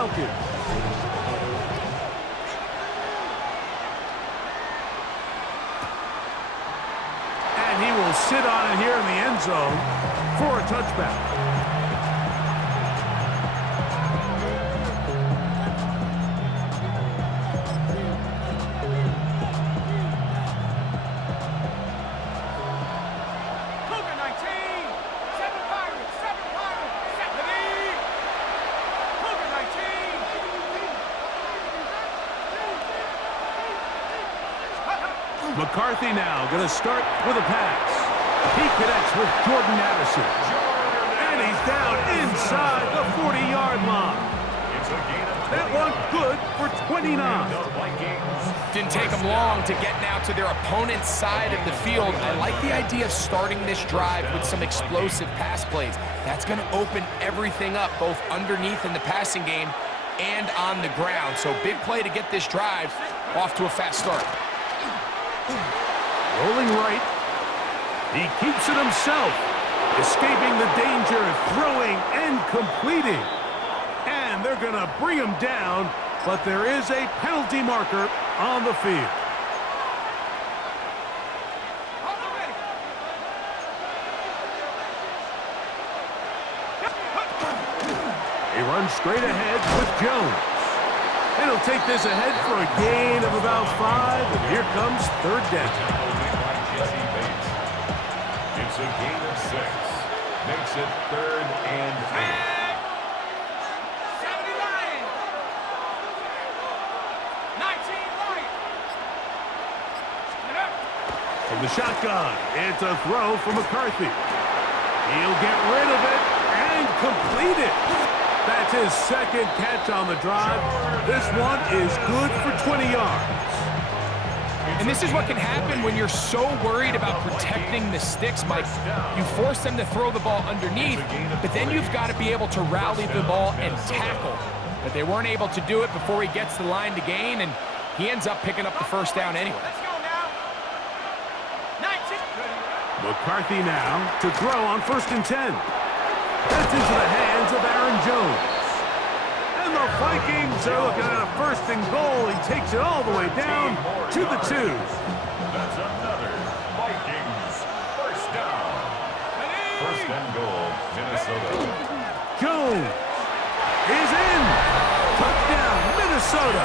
Falcons. And he will sit on it here in the end zone for a touchback. McCarthy now going to start with a pass. He connects with Jordan Addison. And he's down inside the 40-yard line. That one good for 29. Didn't take them long to get now to their opponent's side of the field. I like the idea of starting this drive with some explosive pass plays. That's going to open everything up, both underneath in the passing game and on the ground. So big play to get this drive off to a fast start. Rolling right. He keeps it himself. Escaping the danger, throwing and completing. And they're going to bring him down, but there is a penalty marker on the field. He runs straight ahead with Jones. And he'll take this ahead for a gain of about 5, and here comes third down. It's a gain of 6. Makes it 3rd and 8. 19 right. From the shotgun, it's a throw for McCarthy. He'll get rid of it and complete it. That's his second catch on the drive. This one is good for 20 yards. And this is what can happen when you're so worried about protecting the sticks, Mike. You force them to throw the ball underneath, but then you've got to be able to rally the ball and tackle. But they weren't able to do it before he gets the line to gain, and he ends up picking up the first down anyway. Let's go now. 19. McCarthy now to throw on 1st and 10. That's into the hands of Aaron Jones. And the Vikings are looking at a 1st and goal. He takes it all the way down to the 2. That's another Vikings 1st down. 1st and goal, Minnesota. Jones is in. Touchdown, Minnesota.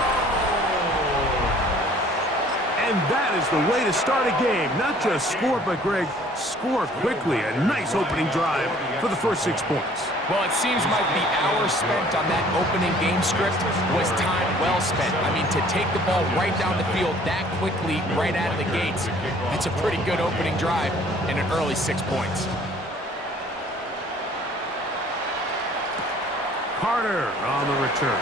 And that is the way to start a game. Not just score, but, Greg, score quickly. A nice opening drive for the first 6 points. Well, it seems like the hour spent on that opening game script was time well spent. I mean, to take the ball right down the field that quickly, right out of the gates, that's a pretty good opening drive and an early 6 points. Carter on the return.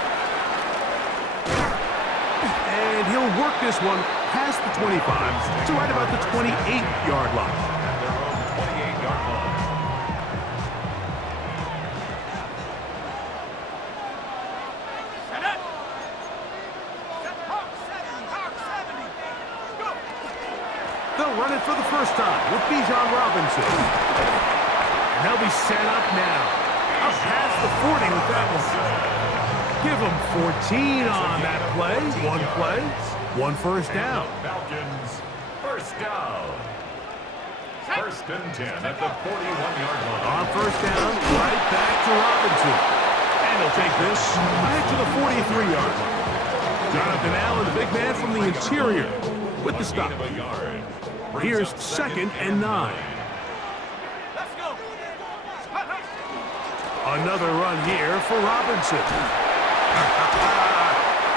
And he'll work this one past the 25 to right about the 28-yard line. At their own 28-yard line. Set up. Hawk 70. Go. They'll run it for the first time with Bijan Robinson. And they'll be set up now. Up past the 40 with that one. Give them 14 on that play. One first down. Falcons, 1st down. 1st and 10 at the 41-yard line. On 1st down, right back to Robinson. And he'll take this back to the 43-yard line. Jonathan Allen, the big man from the interior, with the stop. Here's 2nd and 9. Let's go. Another run here for Robinson.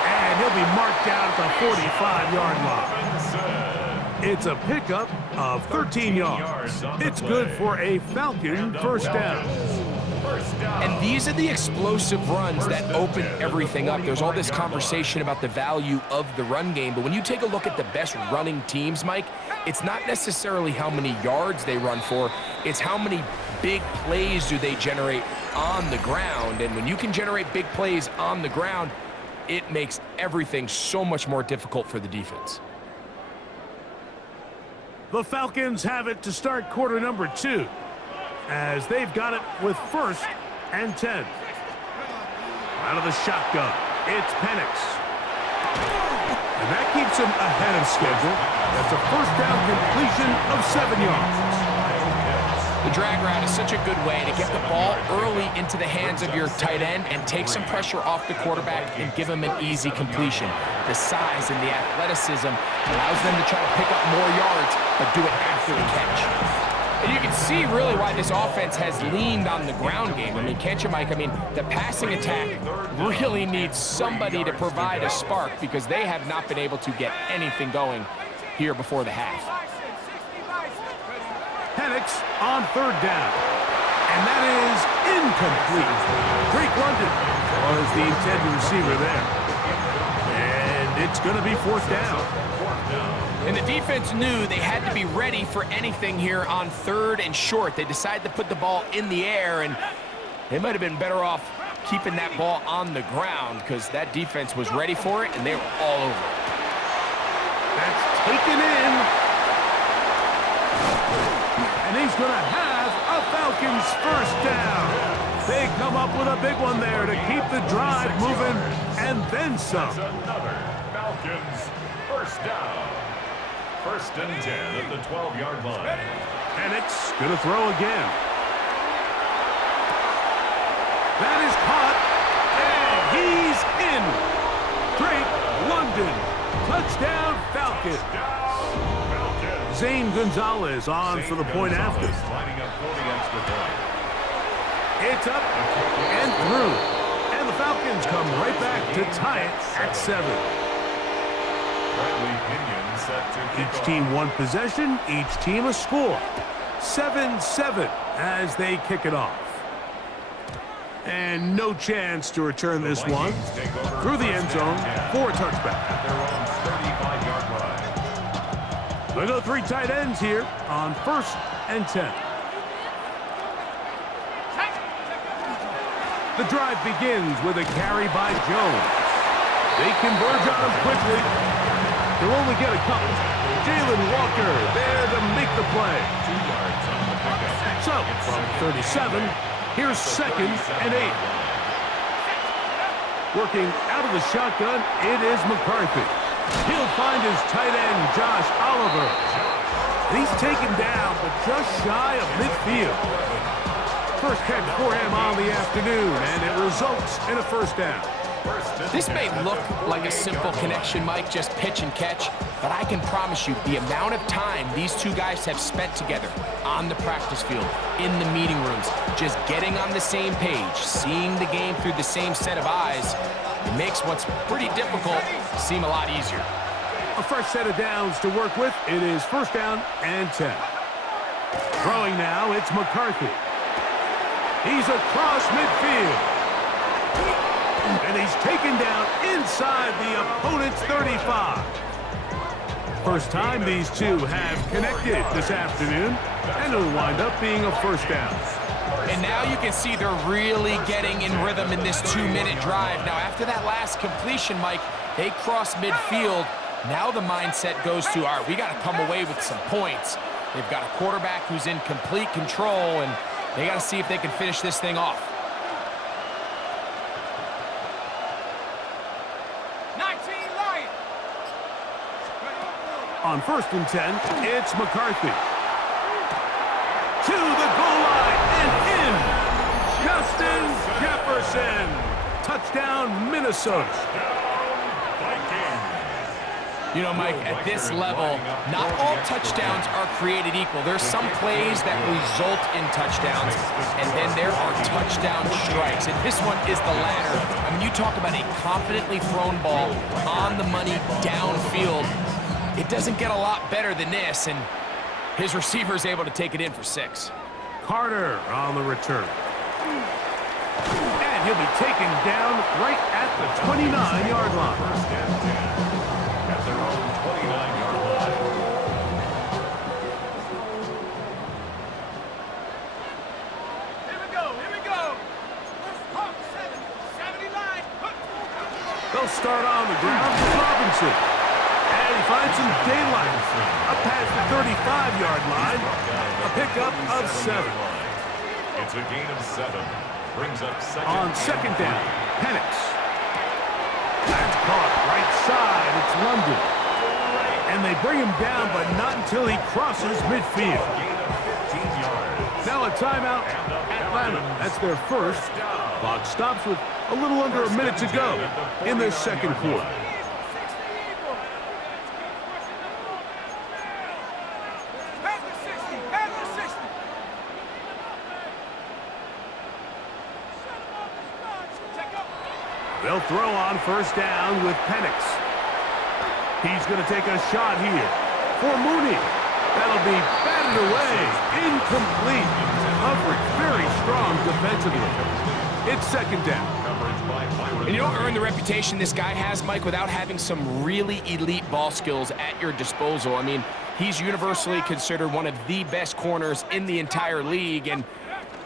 And he'll be marked down at the 45-yard line. It's a pickup of 13 yards. It's good for a Falcon 1st down. And these are the explosive runs that open everything up. There's all this conversation about the value of the run game, but when you take a look at the best running teams, Mike, it's not necessarily how many yards they run for, it's how many big plays do they generate on the ground. And when you can generate big plays on the ground, it makes everything so much more difficult for the defense. The Falcons have it to start quarter number 2, as they've got it with 1st and 10. Out of the shotgun, it's Penix. And that keeps him ahead of schedule. That's a first down completion of 7 yards. The drag route is such a good way to get the ball early into the hands of your tight end and take some pressure off the quarterback and give him an easy completion. The size and the athleticism allows them to try to pick up more yards, but do it after the catch. And you can see really why this offense has leaned on the ground game. I mean, can't you, Mike? I mean, the passing attack really needs somebody to provide a spark because they have not been able to get anything going here before the half. Penix on third down. And that is incomplete. Drake London was the intended receiver there. And it's going to be fourth down. And the defense knew they had to be ready for anything here on third and short. They decided to put the ball in the air, and they might have been better off keeping that ball on the ground because that defense was ready for it, and they were all over it. That's taken in. And he's going to have a Falcons first down. They come up with a big one there to keep the drive moving and then some. Another Falcons first down. First and 10 at the 12-yard line. Penix going to throw again. That is caught. And he's in. Drake London. Touchdown Falcons. Zane Gonzalez on for the point after. Lining up for the extra point. It's up and through. And the Falcons come right back to tie it at 7. Bradley Pinion set to kick Each off. team one possession, each team a score. 7-7 as they kick it off. And no chance to return this one. Through the end zone for a touchback. At their own 35-yard line. We'll go 3 tight ends here on first and 10. The drive begins with a carry by Jones. They converge on him quickly. They'll only get a couple. Jalen Walker there to make the play. 2 yards on the pickup. So, from 37, here's second and 8. Working out of the shotgun, it is McCarthy. He'll find his tight end, Josh Oliver. He's taken down, but just shy of midfield. First catch for him on the afternoon, and it results in a first down. This may look like a simple connection, Mike, just pitch and catch, but I can promise you the amount of time these two guys have spent together on the practice field, in the meeting rooms, just getting on the same page, seeing the game through the same set of eyes, it makes what's pretty difficult seem a lot easier. A fresh set of downs to work with. It is first down and 10. Throwing now, it's McCarthy. He's across midfield. And he's taken down inside the opponent's 35. First time these two have connected this afternoon, and it'll wind up being a first down. And now you can see they're really getting in rhythm in this 2-minute drive. Now, after that last completion, Mike, they cross midfield. Now the mindset goes to, all right, we got to come away with some points. They've got a quarterback who's in complete control, and they got to see if they can finish this thing off. 19 Lions. On first and 10, it's McCarthy. To the goal line and in. Justin Jefferson. Touchdown, Minnesota. You know, Mike, at this level, not all touchdowns are created equal. There's some plays that result in touchdowns, and then there are touchdown strikes. And this one is the latter. I mean, you talk about a confidently thrown ball on the money downfield. It doesn't get a lot better than this, and his receiver is able to take it in for 6. Carter on the return. And he'll be taken down right at the 29-yard line. First and 10 at their own 29-yard line. Here we go. Hawk 70 line. They'll start on the ground with Robinson. And he finds some daylight. Up past the 35-yard line. A pickup of 7. It's a gain of 7. Brings up On second down, Penix. That's caught right side. It's London. And they bring him down, but not until he crosses midfield. Gain of 15 yards. Now a timeout, Atlanta. That's their first. Clock stops with a little under a minute to go in the second quarter. They'll throw on first down with Penix. He's going to take a shot here for Mooney. That'll be batted away. Incomplete. Coverage very strong defensively. It's second down. And you don't earn the reputation this guy has, Mike, without having some really elite ball skills at your disposal. I mean, he's universally considered one of the best corners in the entire league. And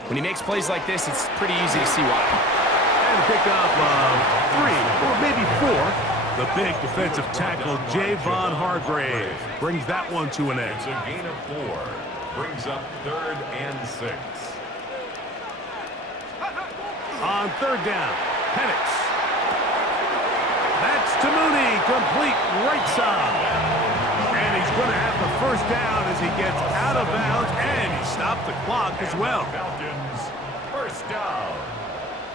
when he makes plays like this, it's pretty easy to see why. And pick up 3 or maybe 4. The big defensive tackle, Javon Hargrave, brings that one to an end. It's a gain of 4. Brings up 3rd and 6. On third down, Penix. That's to Mooney, complete right side. And he's going to have the first down as he gets out of bounds, and he stopped the clock as well. Falcons, first down.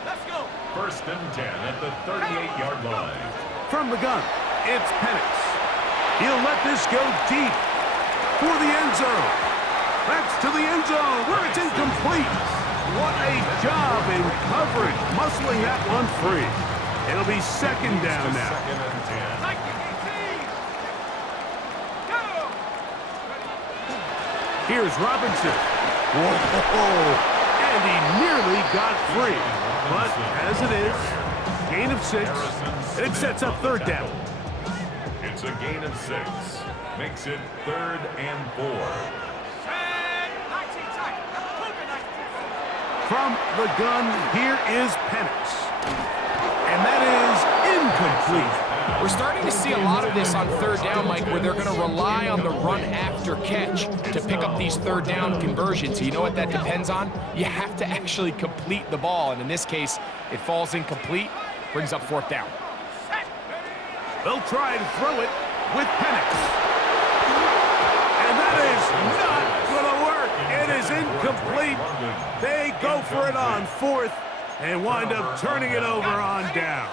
Let's go. 1st and 10 at the 38-yard line. From the gun, it's Penix. He'll let this go deep for the end zone. That's to the end zone where it's incomplete. What a job in coverage, muscling that one free. It'll be second down now. 2nd and 10. Like the 18. Go. Here's Robinson. Whoa, and he nearly got free. But as it is, gain of 6, and it sets up third down. It's a gain of 6. Makes it 3rd and 4. And 19 tight. From the gun, here is Penix. And that is incomplete. We're starting to see a lot of this on third down, Mike, where they're going to rely on the run after catch to pick up these third down conversions. You know what that depends on? You have to actually complete the ball, and in this case, it falls incomplete, brings up 4th down. They'll try and throw it with Penix. And that is not going to work. It is incomplete. They go for it on 4th and wind up turning it over on down.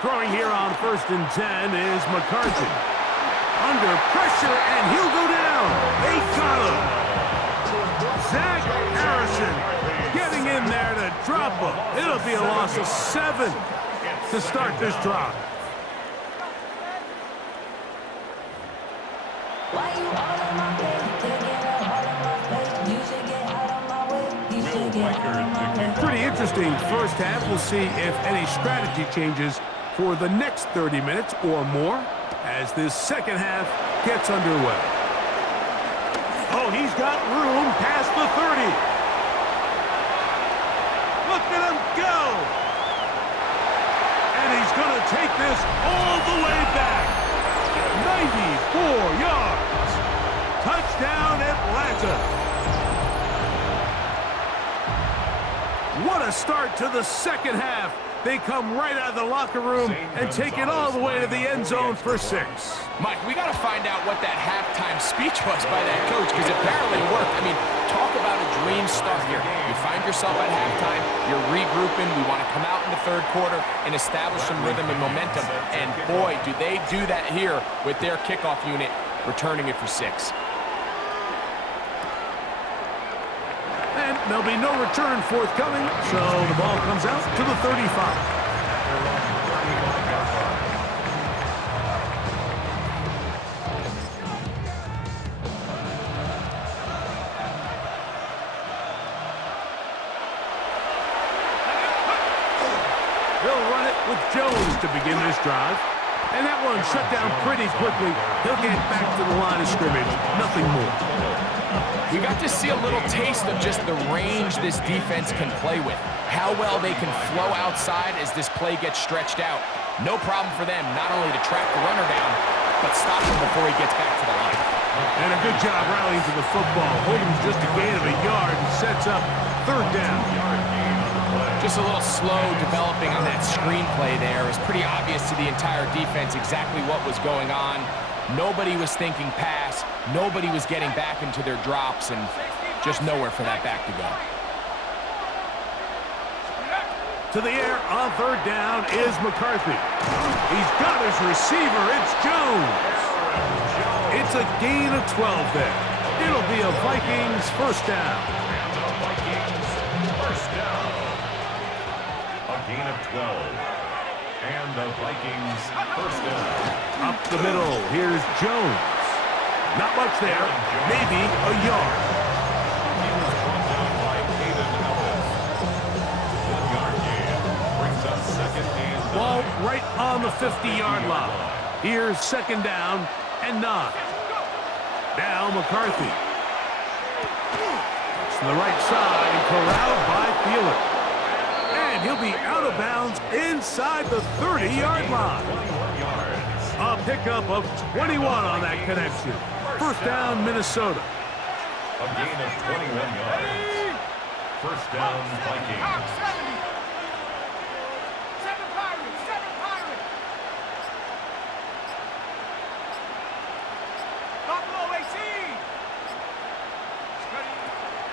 Throwing here on 1st and 10 is McCarthy. Under pressure, and he'll go down. They got him. Zach Harrison getting in there to drop him. It'll be a loss of 7 to start this drive. Pretty interesting first half. We'll see if any strategy changes for the next 30 minutes or more as this second half gets underway. Oh, he's got room past the 30. Look at him go. And he's going to take this all the way back. 94 yards. Touchdown, Atlanta. What a start to the second half. They come right out of the locker room and take it all the way to the end zone for 6. Mike, we got to find out what that halftime speech was by that coach, because apparently it worked. I mean, talk about a dream start here. You find yourself at halftime, you're regrouping, we want to come out in the third quarter and establish some rhythm and momentum. And boy, do they do that here with their kickoff unit, returning it for 6. And there'll be no return forthcoming, so the ball comes out to the 35. They'll run it with Jones to begin this drive. And that one shut down pretty quickly. He'll get back to the line of scrimmage. Nothing more. We got to see a little taste of just the range this defense can play with. How well they can flow outside as this play gets stretched out. No problem for them not only to track the runner down, but stop him before he gets back to the line. And a good job rallying to the football. Holding just a gain of a yard and sets up third down. Just a little slow developing on that screenplay there. It was pretty obvious to the entire defense exactly what was going on. Nobody was thinking pass. Nobody was getting back into their drops, and just nowhere for that back to go. To the air on third down is McCarthy. He's got his receiver. It's Jones. It's a gain of 12 there. It'll be a Vikings first down. A gain of 12. And the Vikings first down. Up the middle, here's Jones. Not much there, maybe a yard. He was brought down by Caden Ellis. 1 yard gain brings up second and 9. Ball right on the 50-yard line. Here's second down and 9. Now McCarthy. To the right side, corralled by Thielen. And he'll be out of bounds inside the 30-yard line. 21 yards. A pickup of 21 on that connection. First down, Minnesota. A gain of 21 yards. First down, Vikings. 70. 7 Pirates. 7 Pirates. Buffalo 18.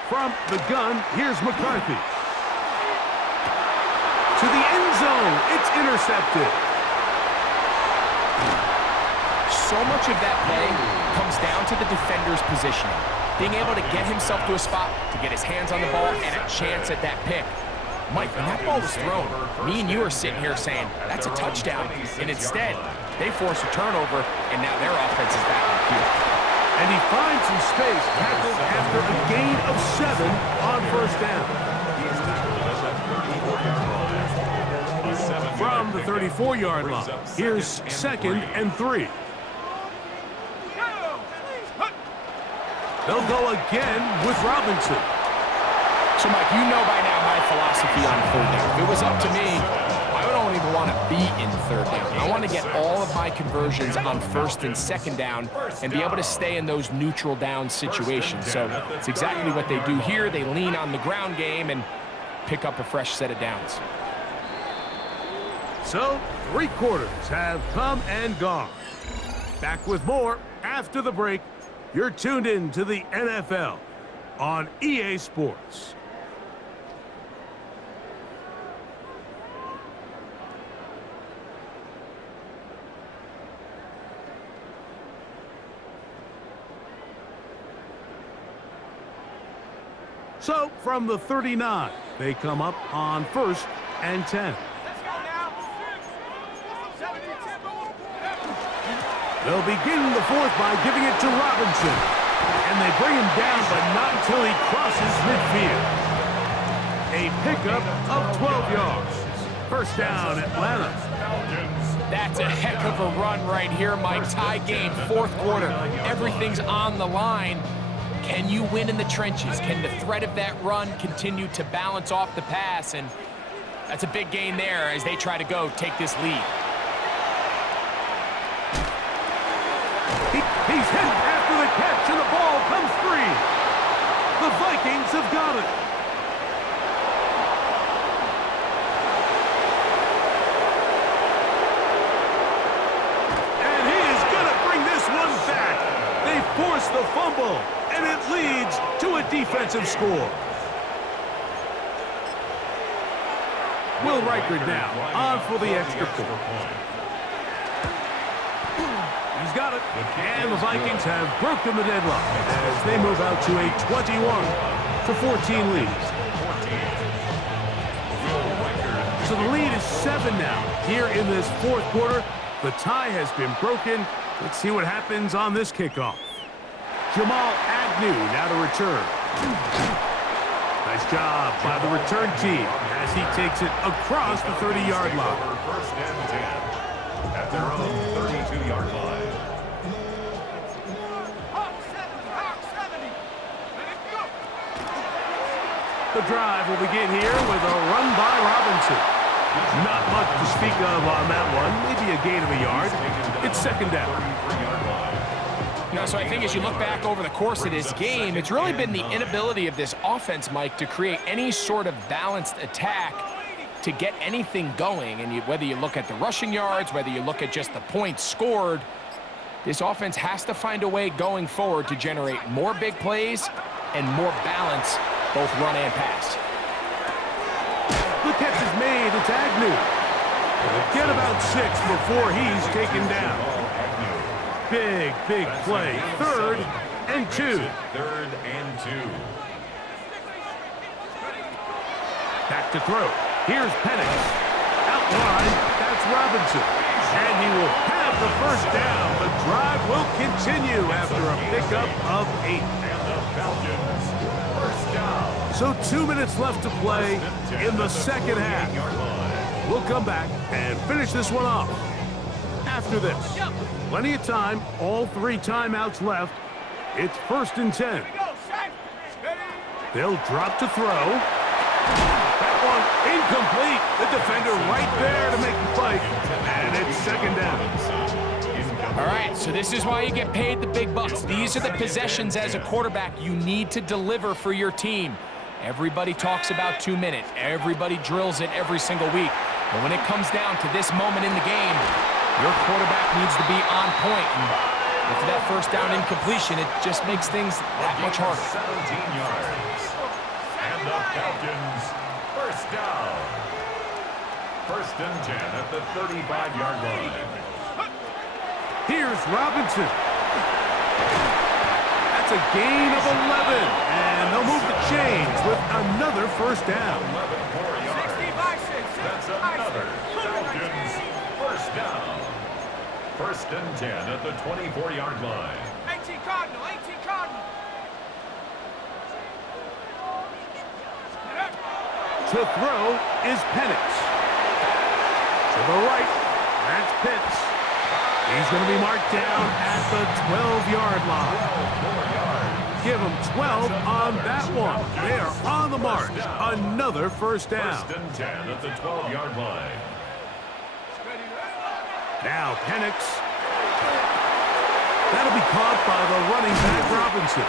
From the gun, here's McCarthy. To the end zone, it's intercepted. So much of that play comes down to the defender's positioning. Being able to get himself to a spot, to get his hands on the ball, and a chance at that pick. Mike, when that ball was thrown, me and you are sitting here saying, that's a touchdown. And instead, they force a turnover, and now their offense is back on the field. And he finds some space, tackled after a gain of 7 on first down. From the 34-yard line, here's second and 3. They'll go again with Robinson. So, Mike, you know by now my philosophy on third down. If it was up to me, I don't even want to be in third down. I want to get all of my conversions on first and second down and be able to stay in those neutral down situations. So it's exactly what they do here. They lean on the ground game and pick up a fresh set of downs. So, 3 quarters have come and gone. Back with more after the break. You're tuned in to the NFL on EA Sports. So, from the 39, they come up on first and 10. Let's go now. 70 Timber. They'll begin the fourth by giving it to Robinson. And they bring him down, but not until he crosses midfield. A pickup of 12 yards. First down, Atlanta. That's a heck of a run right here, Mike. Tie game, fourth quarter. Everything's on the line. Can you win in the trenches? Can the threat of that run continue to balance off the pass? And that's a big gain there as they try to take this lead. He's hit after the catch, and the ball comes free. The Vikings have got it. And he is going to bring this one back. They force the fumble, and it leads to a defensive score. Will Reichard now on for the extra point. He's got it. And the Vikings have broken the deadlock as they move out to a 21-14 lead. So the lead is 7 now. Here in this fourth quarter, the tie has been broken. Let's see what happens on this kickoff. Jamal Agnew now to return. Nice job by the return team as he takes it across the 30-yard line. First and 10 at their own 32-yard line. The drive will begin here with a run by Robinson. Not much to speak of on that one. Maybe a gain of a yard. It's second down. You know, so I think as you look back over the course of this game, it's really been the inability of this offense, Mike, to create any sort of balanced attack to get anything going. And whether you look at the rushing yards, whether you look at just the points scored, this offense has to find a way going forward to generate more big plays and more balance, both run and pass. The catch is made. It's Agnew. They'll get about 6 before he's taken down. Big play. 3rd and 2. 3rd and 2. Back to throw. Here's Penix. Outline. That's Robinson. And he will have the first down. The drive will continue after a pickup of 8. And the Falcons, first down. So 2 minutes left to play in the second half. We'll come back and finish this one off. After this, plenty of time, all 3 timeouts left. It's 1st and 10. They'll drop to throw. That one incomplete. The defender right there to make the play. And it's 2nd down. All right, so this is why you get paid the big bucks. These are the possessions as a quarterback you need to deliver for your team. Everybody talks about 2 minutes. Everybody drills it every single week. But when it comes down to this moment in the game, your quarterback needs to be on point. And after that first down incompletion, it just makes things that much harder. 17 yards. And the Falcons, first down. 1st and 10 at the 35-yard line. Here's Robinson. That's a gain of 11. And they'll move the chains with another first down. 11 more yards. That's another Falcons, first down. 1st and 10 at the 24-yard line. 18 Cardinal, 18 Cardinal. To throw is Penix. To the right, that's Pitts. He's going to be marked down at the 12-yard line. 12 more yards. Give him 12 on that one. They are on the march. Another first down. 1st and 10 at the 12-yard line. Now Penix. That'll be caught by the running back Robinson.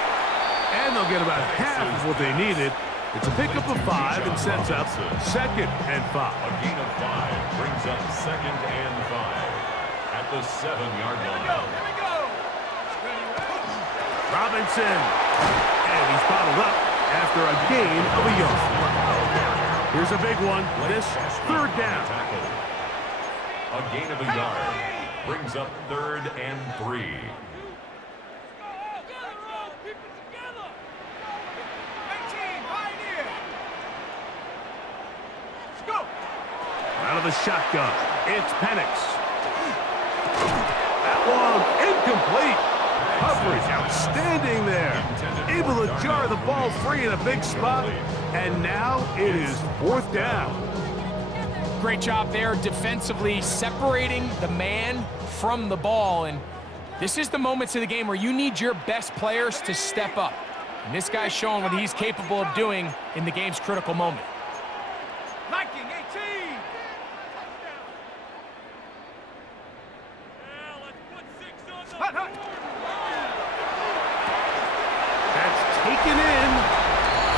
And they'll get about half of what they needed. It's a pickup of 5 and sets up 2nd and 5. A gain of 5 brings up 2nd and 5 at the 7-yard line. Here we go. Robinson. And he's bottled up after a gain of a yard. Here's a big one. This 3rd down. A gain of a yard brings up 3rd and 3. Out of the shotgun, it's Penix. That one incomplete. Coverage outstanding there. Able to jar the ball free in a big spot. And now it is 4th down. Great job there defensively, separating the man from the ball. And this is the moments of the game where you need your best players to step up. And this guy's showing what he's capable of doing in the game's critical moment. Viking 18. Hut, hut. That's taken in.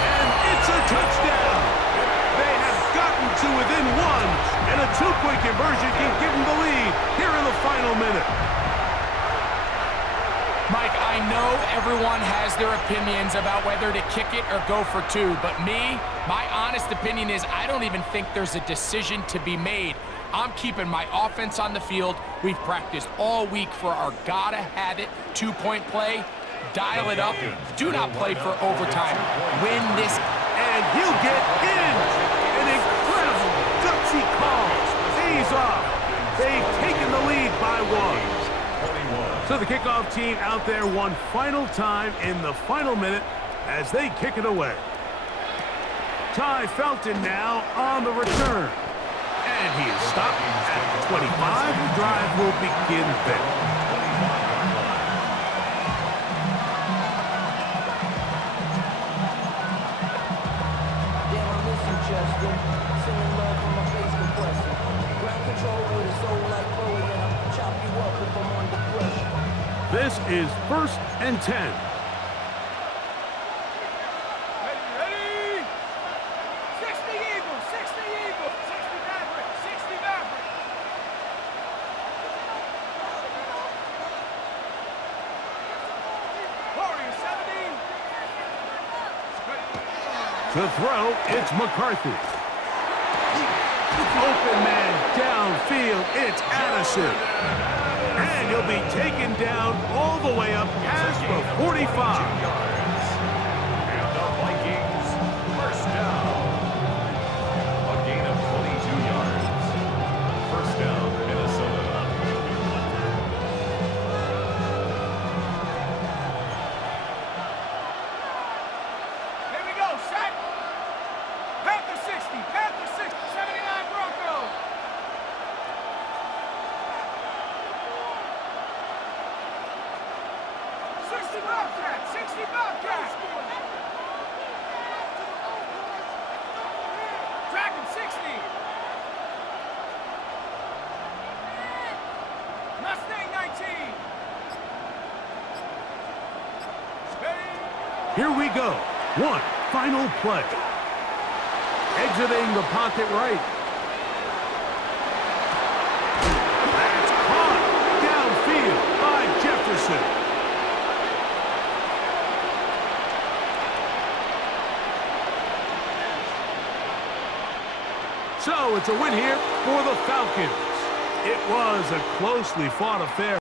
And it's a touchdown. They have gotten to within 1. And a 2-point conversion can give them the lead here in the final minute. Mike, I know everyone has their opinions about whether to kick it or go for 2, but my honest opinion is I don't even think there's a decision to be made. I'm keeping my offense on the field. We've practiced all week for our gotta-have-it 2-point play. Dial it up. Do not play for overtime. Win this. And he'll get in. An incredible gutsy call. Pays off. They've taken the lead by 1. So the kickoff team out there one final time in the final minute as they kick it away. Ty Felton now on the return. And he is stopped at 25. The drive will begin there. This is 1st and 10. Ready? 60 Eagles, 60 Eagles, 60 Mavericks, 60 Mavericks. Warriors, 70. To throw, it's McCarthy. Open man downfield, it's Addison. And he'll be taken down all the way up past the 45. And the Vikings, first down. A gain of 22 yards. First down, Minnesota. Here we go, set. Panther 60, Panther 60, 79 Broncos. Bobcats, 60 Bobcats. Dragon 60. Mustang 19. Here we go. One final play. Exiting the pocket right. That's caught downfield by Jefferson. So it's a win here for the Falcons. It was a closely fought affair.